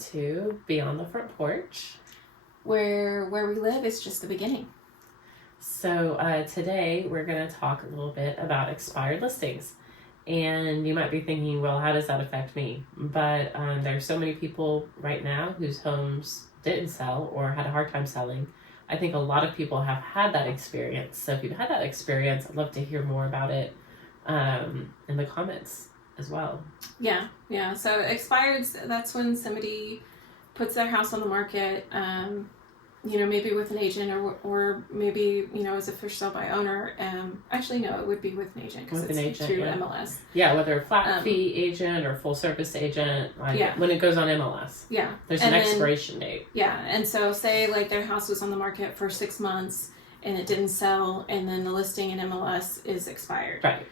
to Beyond the Front Porch, where we live is just the beginning. So today we're going to talk a little bit about expired listings. And you might be thinking, well, how does that affect me? But there's so many people right now whose homes didn't sell or had a hard time selling. I think a lot of people have had that experience. So if you've had that experience, I'd love to hear more about it in the comments as well. Yeah. So expired, that's when somebody puts their house on the market, maybe with an agent or maybe, as a for sale by owner. Actually, no, it would be with an agent because it's through MLS. Yeah, whether a flat fee agent or full service agent, when it goes on MLS. Yeah. There's an expiration date. Yeah, and so say their house was on the market for 6 months and it didn't sell, and then the listing in MLS is expired. Right.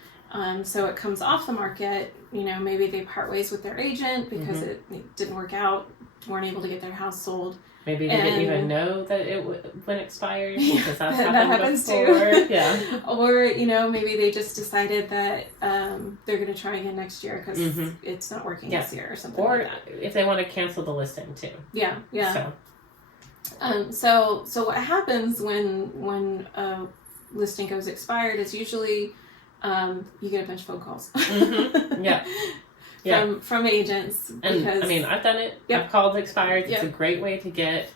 So it comes off the market, maybe they part ways with their agent because it didn't work out, weren't able to get their house sold. Maybe they didn't even know that it went expired because that's that happens before. Too. Yeah. Or, maybe they just decided that they're going to try again next year because it's not working this year or something like that. Or if they want to cancel the listing too. Yeah. So what happens when a listing goes expired is usually you get a bunch of phone calls. From agents. And I've done it. Yep. I've called expired. It's a great way to get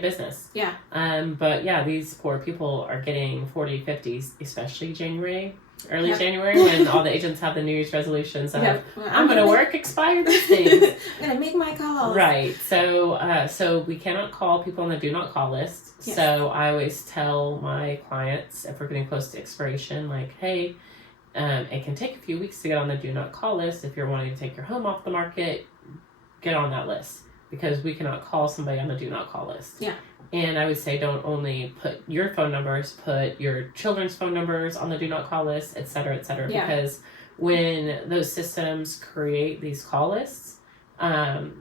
business. Yeah. But these poor people are getting 40, 50s, especially early January, when all the agents have the New Year's resolutions of I'm going to work expired listings. I'm going to make my calls. Right. So we cannot call people on the do not call list. Yes. So I always tell my clients, if we're getting close to expiration, hey, it can take a few weeks to get on the do not call list. If you're wanting to take your home off the market, get on that list, because we cannot call somebody on the do not call list. Yeah. And I would say don't only put your phone numbers, put your children's phone numbers on the do not call list, et cetera, because when those systems create these call lists,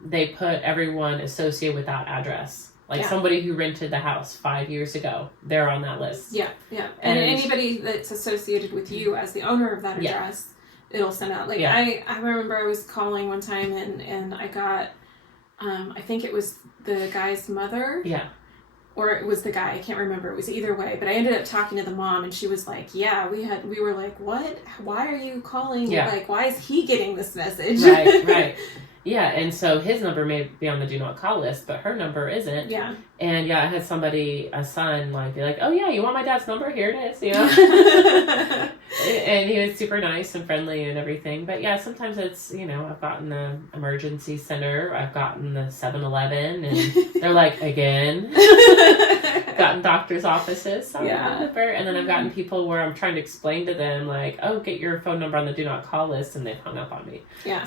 they put everyone associated with that address. Somebody who rented the house 5 years ago, they're on that list. Yeah. And anybody that's associated with you as the owner of that address, it'll send out. I remember I was calling one time and I got, I think it was the guy's mother. Yeah. Or it was the guy, I can't remember. It was either way. But I ended up talking to the mom, and she was like, we were like, what? Why are you calling? Yeah. Why is he getting this message? Right. Yeah, and so his number may be on the do not call list, but her number isn't. Yeah. And I had a son, be like, oh yeah, you want my dad's number? Here it is, And he was super nice and friendly and everything. But sometimes it's, I've gotten the emergency center, I've gotten the 7-Eleven, and they're like, again. Gotten doctor's offices, and then I've gotten people where I'm trying to explain to them, oh, get your phone number on the do not call list, and they've hung up on me. Yeah.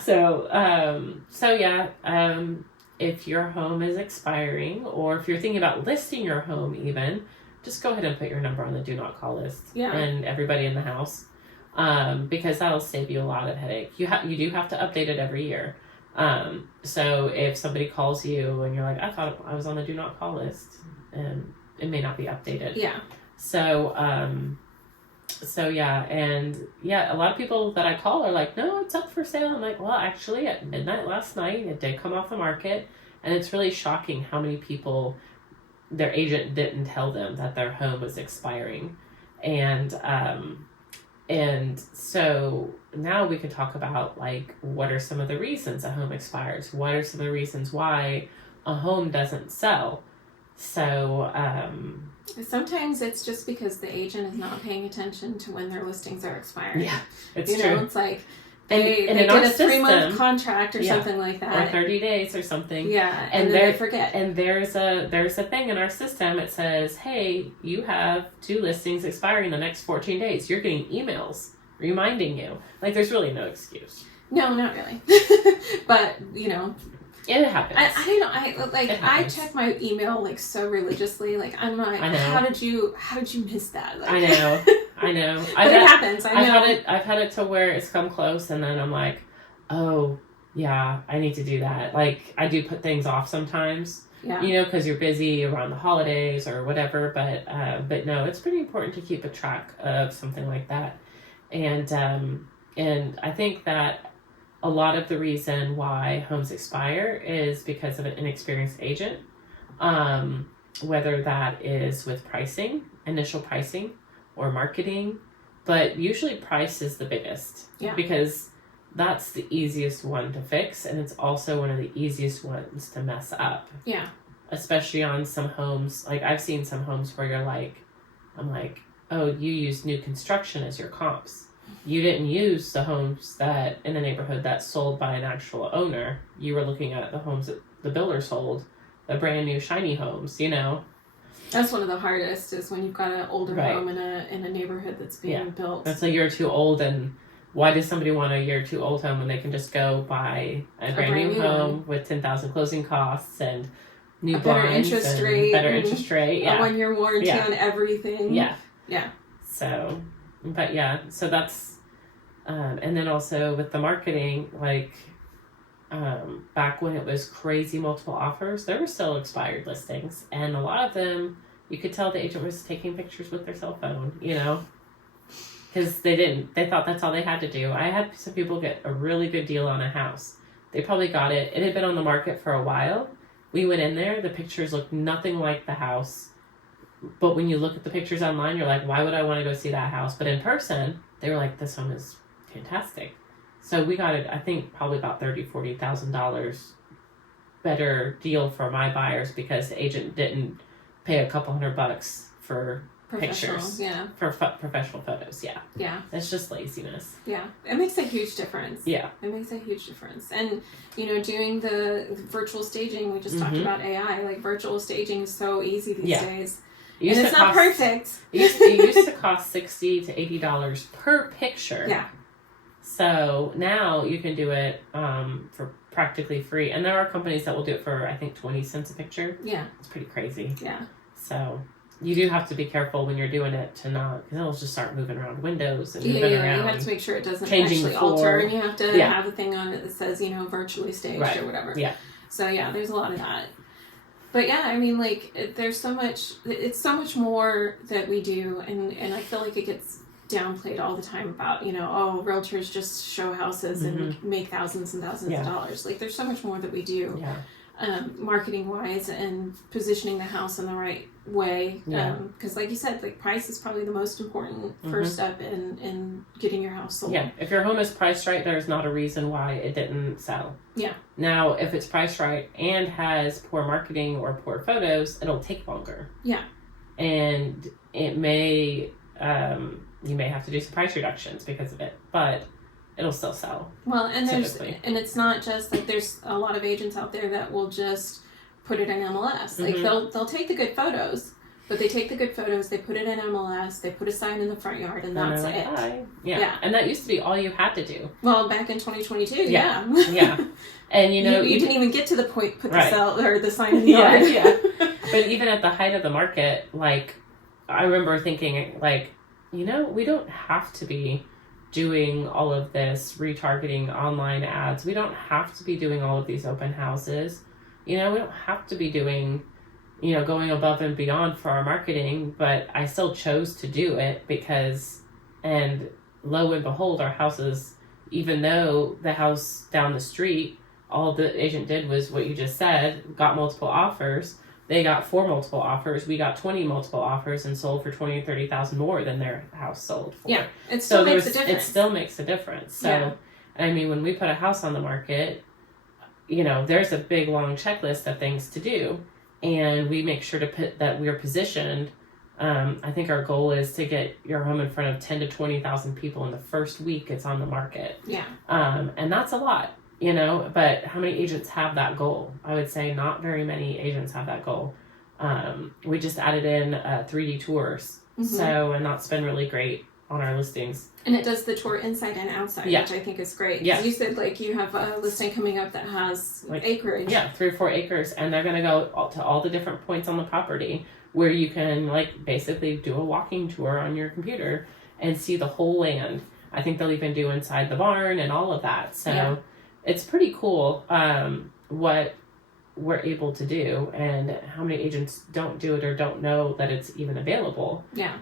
If your home is expiring, or if you're thinking about listing your home even, just go ahead and put your number on the do not call list and everybody in the house, because that'll save you a lot of headache. You do have to update it every year. So if somebody calls you and you're like, I thought I was on the do not call list, and it may not be updated. Yeah. So a lot of people that I call are like, no, it's up for sale. I'm like, well, actually at midnight last night, it did come off the market. And it's really shocking how many people, their agent didn't tell them that their home was expiring. And so now we could talk about what are some of the reasons a home expires? What are some of the reasons why a home doesn't sell? So, sometimes it's just because the agent is not paying attention to when their listings are expiring. Yeah, it's true. It's like they did a 3-month contract or something like that, or 30 days or something. Yeah, and then they forget. And there's a thing in our system. It says, "Hey, you have 2 listings expiring in the next 14 days." You're getting emails reminding you. There's really no excuse. No, not really. But It happens. I check my email so religiously. I'm like, how did you miss that? I know. But it happens. I know. I've had it to where it's come close, and then I'm like, oh yeah, I need to do that. I do put things off sometimes. Yeah. Because you're busy around the holidays or whatever. But no, it's pretty important to keep a track of something like that. And I think that a lot of the reason why homes expire is because of an inexperienced agent, whether that is with pricing, initial pricing, or marketing. But usually price is the biggest, because that's the easiest one to fix, and it's also one of the easiest ones to mess up. Yeah. Especially on some homes. Like, I've seen some homes where I'm like, oh, you used new construction as your comps. You didn't use the homes that in the neighborhood that sold by an actual owner. You were looking at the homes that the builder sold, the brand new shiny homes, you know. That's one of the hardest, is when you've got an older home in a neighborhood that's being built. That's a year or two old, and why does somebody want a year or two old home when they can just go buy a brand new home with 10,000 closing costs and new blinds interest and rate, better interest rate, a 1-year warranty on everything. Yeah. Yeah. So, but so that's, and then also with the marketing, like, back when it was crazy multiple offers, there were still expired listings, and a lot of them, you could tell the agent was taking pictures with their cell phone, you know, because they thought that's all they had to do. I had some people get a really good deal on a house. They probably got it. It had been on the market for a while. We went in there, the pictures looked nothing like the house. But when you look at the pictures online, you're like, why would I want to go see that house? But in person, they were like, this home is fantastic. So we got it, I think, probably about $30,000, $40,000 better deal for my buyers, because the agent didn't pay a couple $100 for pictures. Yeah. For professional photos, yeah. Yeah. It's just laziness. Yeah. It makes a huge difference. Yeah. It makes a huge difference. And, you know, doing the virtual staging, we just talked about AI, like virtual staging is so easy these days. And it's not perfect. It used to cost $60 to $80 per picture. Yeah. So now you can do it for practically free. And there are companies that will do it for, I think, 20 cents a picture. Yeah. It's pretty crazy. Yeah. So you do have to be careful when you're doing it to not, because it'll just start moving around windows and moving around. You have to make sure it doesn't actually alter, and you have to have a thing on it that says, you know, virtually staged or whatever. Yeah. So yeah, there's a lot of that. But yeah, I mean, like, there's so much, it's so much more that we do, and I feel like it gets downplayed all the time about, you know, oh, realtors just show houses and make thousands and thousands of dollars. Like, there's so much more that we do, marketing wise, and positioning the house in the right way. Because like you said, like, price is probably the most important first step in getting your house sold. Yeah, if your home is priced right, there's not a reason why it didn't sell. Yeah. Now, if it's priced right and has poor marketing or poor photos, it'll take longer. Yeah. And it may, you may have to do some price reductions because of it, but it'll still sell. Well, and it's not just like, there's a lot of agents out there that will just put it in MLS. Like, they'll take the good photos, but they take the good photos, they put it in MLS, they put a sign in the front yard, and that's it. Hi. Yeah. And that used to be all you had to do. Well, back in 2022, yeah. And you know, you didn't even get to the point, put the sell or the sign in the yard. But even at the height of the market, like, I remember thinking, like, you know, we don't have to be doing all of this retargeting online ads. We don't have to be doing all of these open houses. You know, we don't have to be doing, you know, going above and beyond for our marketing, but I still chose to do it because, and lo and behold, our houses, even though the house down the street, all the agent did was what you just said, got multiple offers. They got 4 multiple offers. We got 20 multiple offers and sold for 20 or 30,000 more than their house sold for. Yeah, it still makes a difference. It still makes a difference. So, I mean, when we put a house on the market, you know, there's a big long checklist of things to do, and we make sure to put that we're positioned. I think our goal is to get your home in front of 10 to 20,000 people in the first week it's on the market. Yeah. And that's a lot. You know, but how many agents have that goal? I would say not very many agents have that goal. We just added in 3D tours. So, and that's been really great on our listings. And it does the tour inside and outside, which I think is great. Yeah. You said, like, you have a listing coming up that has, like, acreage. Yeah, 3 or 4 acres. And they're going to go to all the different points on the property where you can, like, basically do a walking tour on your computer and see the whole land. I think they'll even do inside the barn and all of that. So it's pretty cool what we're able to do, and how many agents don't do it or don't know that it's even available. Yeah.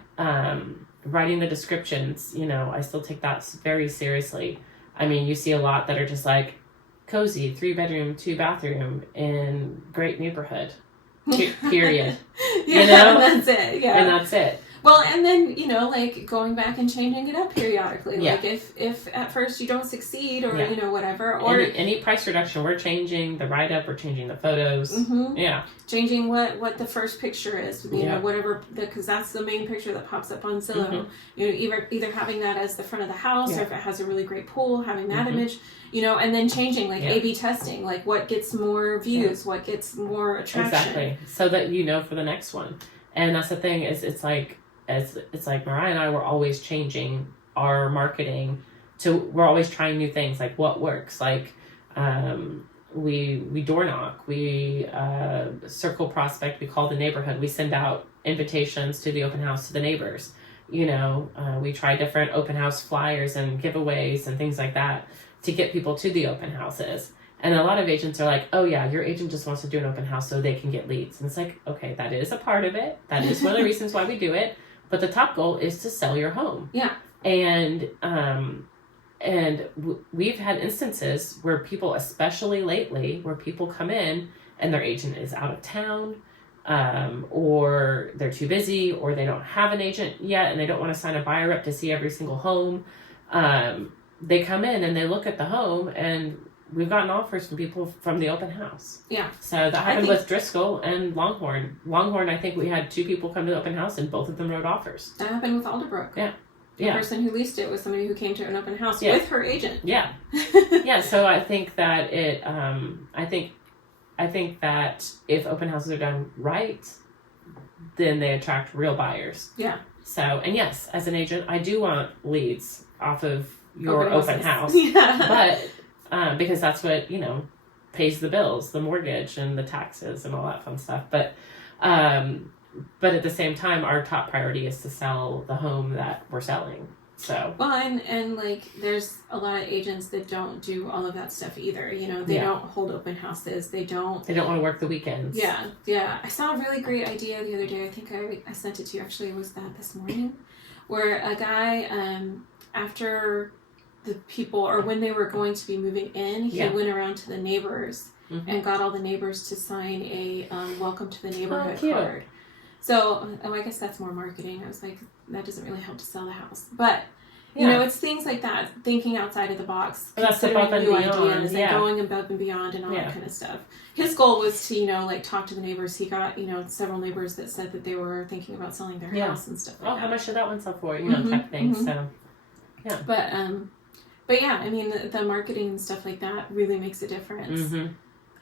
Writing the descriptions, you know, I still take that very seriously. I mean, you see a lot that are just like cozy, 3-bedroom, 2-bathroom in great neighborhood. Period. Yeah, you know? that's it. Yeah. And that's it. Well, and then, you know, like going back and changing it up periodically. Yeah. Like if at first you don't succeed or, Yeah. you know, whatever. Or any price reduction, we're changing the write-up, we're changing the photos. Mhm. Yeah. Changing what the first picture is, you Yeah. know, whatever, because that's the main picture that pops up on Zillow. Mhm. You know, either having that as the front of the house, Yeah. or if it has a really great pool, having that Mhm. image, you know, and then changing, like Yeah. A/B testing, like what gets more views, what gets more attraction. Exactly. So that you know for the next one. And that's the thing is it's like Mariah and I were always changing our marketing we're always trying new things, like what works. Like we door knock, we circle prospect, we call the neighborhood, we send out invitations to the open house to the neighbors. You know, we try different open house flyers and giveaways and things like that to get people to the open houses. And a lot of agents are like, oh yeah, your agent just wants to do an open house so they can get leads. And it's like, okay, that is a part of it. That is one of the reasons why we do it. But the top goal is to sell your home. Yeah. And we've had instances where people, especially lately, where people come in and their agent is out of town, or they're too busy, or they don't have an agent yet and they don't want to sign a buyer rep to see every single home. They come in and they look at the home, and we've gotten offers from people from the open house. Yeah. So that happened with Driscoll and Longhorn. Longhorn, I think we had 2 people come to the open house and both of them wrote offers. That happened with Alderbrook. Yeah. The person who leased it was somebody who came to an open house Yeah. with her agent. Yeah. Yeah. So I think that I think that if open houses are done right, then they attract real buyers. Yeah. So, and yes, as an agent, I do want leads off of your open house. Yeah. But because that's what, you know, pays the bills, the mortgage and the taxes and all that fun stuff. But at the same time, our top priority is to sell the home that we're selling. So well, and like there's a lot of agents that don't do all of that stuff either. You know, they don't hold open houses. They don't want to work the weekends. Yeah. I saw a really great idea the other day. I think I sent it to you. Actually, it was that this morning, where a guy after the people, or when they were going to be moving in, he went around to the neighbors and got all the neighbors to sign a welcome to the neighborhood card. So, I guess that's more marketing. I was like, that doesn't really help to sell the house. But, you know, it's things like that, thinking outside of the box, that's considering above new and beyond. ideas, and going above and beyond and all that kind of stuff. His goal was to, you know, like talk to the neighbors. He got, you know, several neighbors that said that they were thinking about selling their house and stuff like that. How much did that one sell for? You know, type things. So, yeah. But yeah, I mean, the marketing and stuff like that really makes a difference.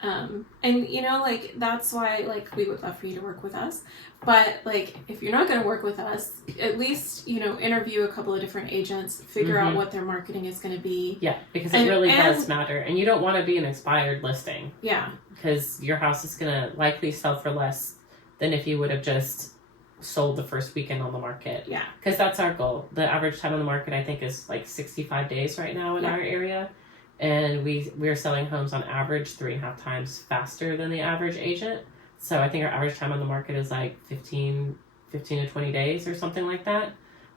And you know, like that's why, like, we would love for you to work with us, but like if you're not going to work with us, at least, you know, interview a couple of different agents, figure out what their marketing is going to be. Yeah, because it really does matter, and you don't want to be an expired listing. Yeah, because your house is going to likely sell for less than if you would have just sold the first weekend on the market. Yeah, because that's our goal. The average time on the market, I think, is like 65 days right now in our area. And we're selling homes on average 3.5 times faster than the average agent. So I think our average time on the market is like 15 to 20 days or something like that.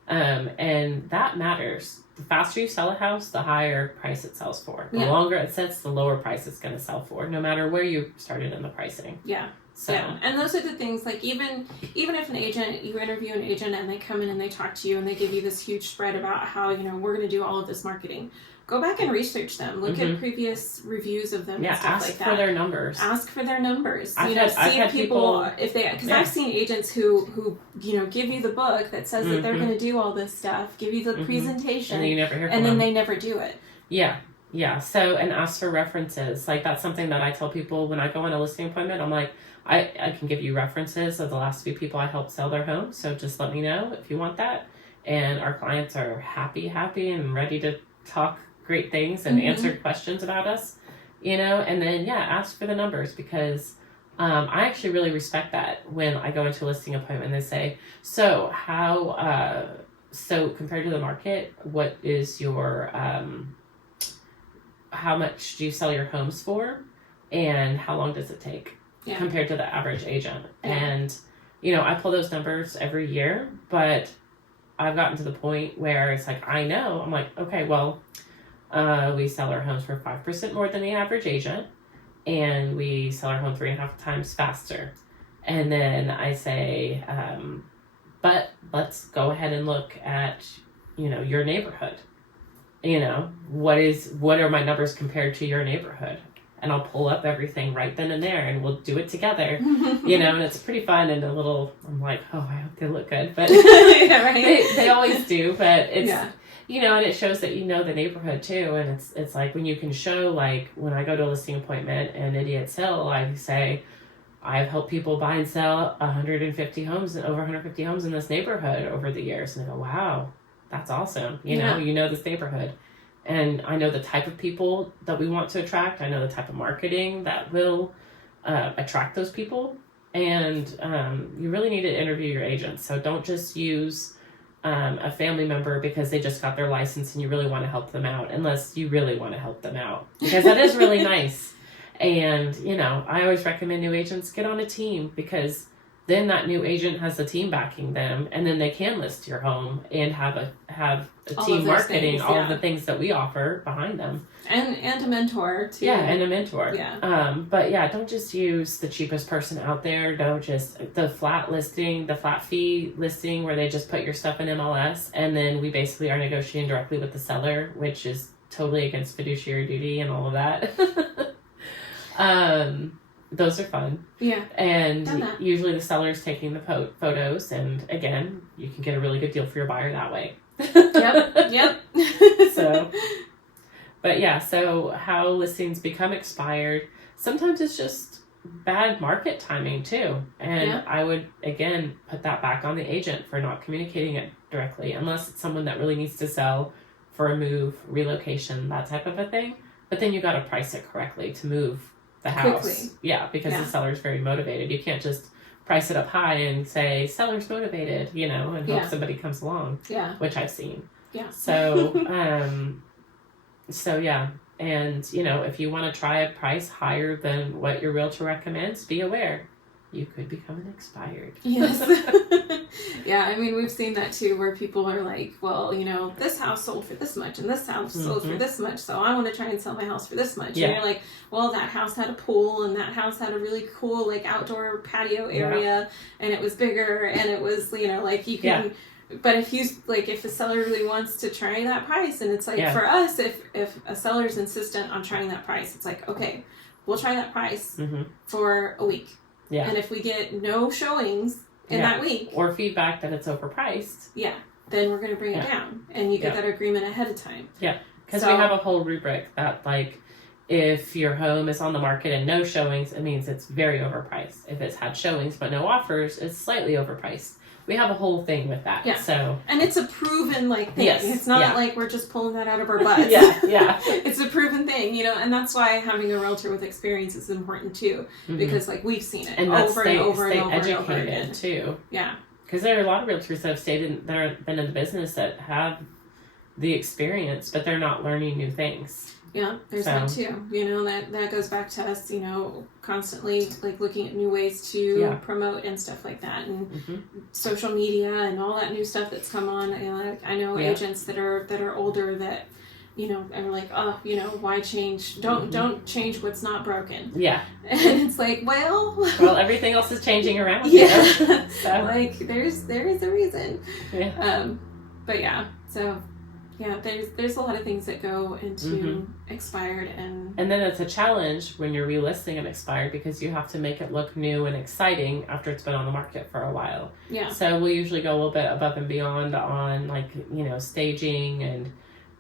And that matters. The faster you sell a house, the higher price it sells for. The longer it sits, the lower price it's going to sell for, no matter where you started in the pricing. Yeah. So. Yeah, and those are the things, like even if an agent, you interview an agent and they come in and they talk to you and they give you this huge spread about how, you know, we're going to do all of this marketing. Go back and research them. Look at previous reviews of them and stuff like that. Ask for their numbers. Ask for their numbers. See if people, if they, because I've seen agents who, you know, give you the book that says that they're going to do all this stuff, give you the presentation, and then you never hear from them. They never do it. Yeah. Yeah. So, and ask for references. Like, that's something that I tell people when I go on a listing appointment. I'm like, I can give you references of the last few people I helped sell their home. So just let me know if you want that. And our clients are happy and ready to talk great things and answer questions about us, you know. And then ask for the numbers, because I actually really respect that when I go into a listing appointment. They say, so how so compared to the market, what is your how much do you sell your homes for, and how long does it take compared to the average agent? And you know, I pull those numbers every year, but I've gotten to the point where it's like, I know, I'm like, okay, well, We sell our homes for 5% more than the average agent, and we sell our home 3.5 times faster. And then I say, but let's go ahead and look at, your neighborhood. What are my numbers compared to your neighborhood? And I'll pull up everything right then and there, and we'll do it together, and it's pretty fun and a little, I'm like, oh, I hope they look good, but yeah, right. they always do, but it's, and it shows that the neighborhood too, and it's like when you can show, like when I go to a listing appointment and Idiot Sell, I say, I've helped people buy and sell 150 homes, over 150 homes in this neighborhood over the years, and they go, wow, that's awesome, you know this neighborhood. And I know the type of people that we want to attract. I know the type of marketing that will attract those people. And you really need to interview your agents. So don't just use a family member because they just got their license and you really want to help them out, unless you really want to help them out. Because that is really nice. And, I always recommend new agents get on a team, because then that new agent has a team backing them, and then they can list your home and have a team marketing things, all of the things that we offer behind them, and a mentor too. Yeah, and a mentor. Yeah. But don't just use the cheapest person out there. Don't just the flat fee listing where they just put your stuff in MLS, and then we basically are negotiating directly with the seller, which is totally against fiduciary duty and all of that. Those are fun. Yeah. And usually the seller's taking the photos, and again, you can get a really good deal for your buyer that way. Yep. So how listings become expired, sometimes it's just bad market timing too. And I would, again, put that back on the agent for not communicating it directly, unless it's someone that really needs to sell for a move, relocation, that type of a thing. But then you got to price it correctly to move the house. Quickly. Because the seller's very motivated. You can't just price it up high and say seller's motivated, and hope somebody comes along. Which I've seen. So and if you want to try a price higher than what your realtor recommends, be aware you could become an expired. Yes. I mean, we've seen that too, where people are like, well, this house sold for this much and this house sold for this much, so I want to try and sell my house for this much. And you're like, well, that house had a pool, and that house had a really cool outdoor patio area, and it was bigger, and it was, you can... But if the seller really wants to try that price, and it's for us, if a seller's insistent on trying that price, it's like, okay, we'll try that price for a week. And if we get no showings in that week, or feedback that it's overpriced, then we're going to bring it down, and you get that agreement ahead of time. Because we have a whole rubric that if your home is on the market and no showings, it means it's very overpriced. If it's had showings but no offers, it's slightly overpriced. We have a whole thing with that. And it's a proven thing. It's not like we're just pulling that out of our butts. It's a proven thing, and that's why having a realtor with experience is important too, because we've seen it over and over again too. Because there are a lot of realtors that have been in the business that have the experience, but they're not learning new things. There's that too. That goes back to us, constantly looking at new ways to promote and stuff like that, and social media and all that new stuff that's come on. I know agents that are older that, are like, oh, why change? Don't change what's not broken. And it's like, well, everything else is changing around. So. there is a reason. There's a lot of things that go into expired, and then it's a challenge when you're relisting an expired, because you have to make it look new and exciting after it's been on the market for a while. So we'll usually go a little bit above and beyond on staging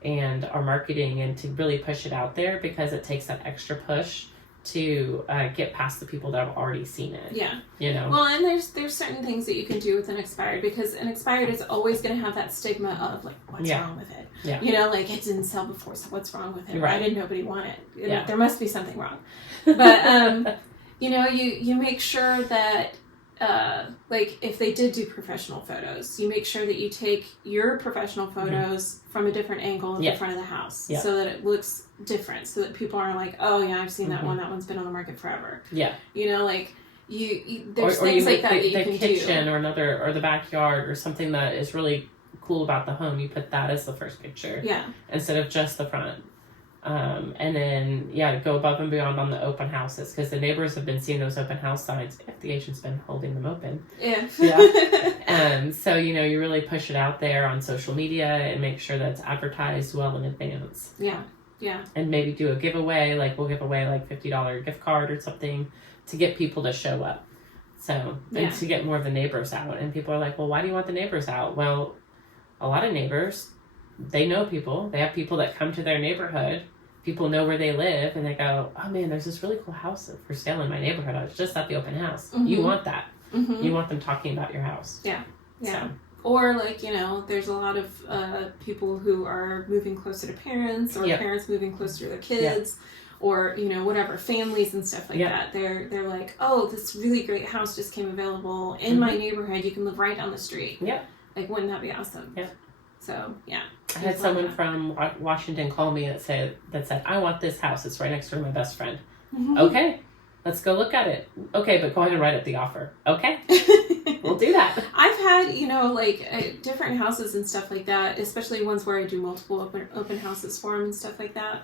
and our marketing, and to really push it out there, because it takes that extra push to get past the people that have already seen it. Well, and there's certain things that you can do with an expired, because an expired is always going to have that stigma of what's wrong with it. It didn't sell before, so what's wrong with it? Why did nobody want it? There must be something wrong. But you make sure that if they did do professional photos, you make sure that you take your professional photos from a different angle at the front of the house, so that it looks different, so that people aren't like, oh yeah, I've seen that one. That one's been on the market forever. There's things like that that you can do. The kitchen or the backyard or something that is really cool about the home. You put that as the first picture. Instead of just the front. And then, go above and beyond on the open houses, because the neighbors have been seeing those open house signs if the agent's been holding them open. Yeah. So, you really push it out there on social media and make sure that's advertised well in advance. Yeah. Yeah. And maybe do a giveaway, like we'll give away like $50 gift card or something to get people to show up. So, and to get more of the neighbors out. And people are like, well, why do you want the neighbors out? Well, a lot of neighbors, they know people. They have people that come to their neighborhood. People know where they live, and they go, oh man, there's this really cool house for sale in my neighborhood. I was just at the open house. Mm-hmm. You want that. Mm-hmm. You want them talking about your house. Yeah. Yeah. So. Or there's a lot of people who are moving closer to parents, or parents moving closer to their kids, or whatever, families and stuff like that. They're like, oh, this really great house just came available in my neighborhood. You can live right down the street. Yeah. Like, wouldn't that be awesome? Yeah. So yeah. I had someone from Washington call me that said, I want this house. It's right next door to my best friend. Mm-hmm. Okay. Let's go look at it. Okay, but go ahead and write up the offer. Okay. We'll do that. I've had, different houses and stuff like that, especially ones where I do multiple open houses for them and stuff like that.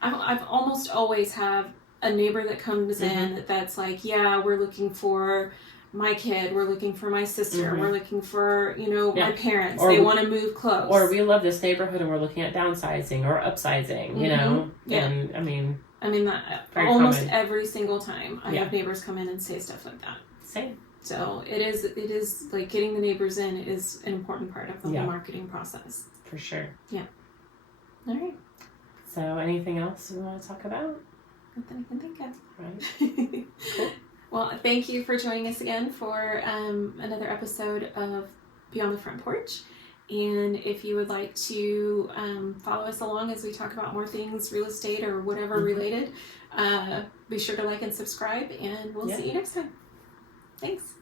I've almost always have a neighbor that comes in that's like, yeah, we're looking for my kid, we're looking for my sister, we're looking for, my parents, or they want to move close. Or we love this neighborhood and we're looking at downsizing or upsizing, Yeah. And I mean that almost every single time I have neighbors come in and say stuff like that. Same. So it is like getting the neighbors in is an important part of the whole marketing process. For sure. Yeah. All right. So anything else you want to talk about? Nothing I can think of. Right. Cool. Well, thank you for joining us again for another episode of Beyond the Front Porch. And if you would like to follow us along as we talk about more things, real estate or whatever related, be sure to like and subscribe, and we'll see you next time. Thanks.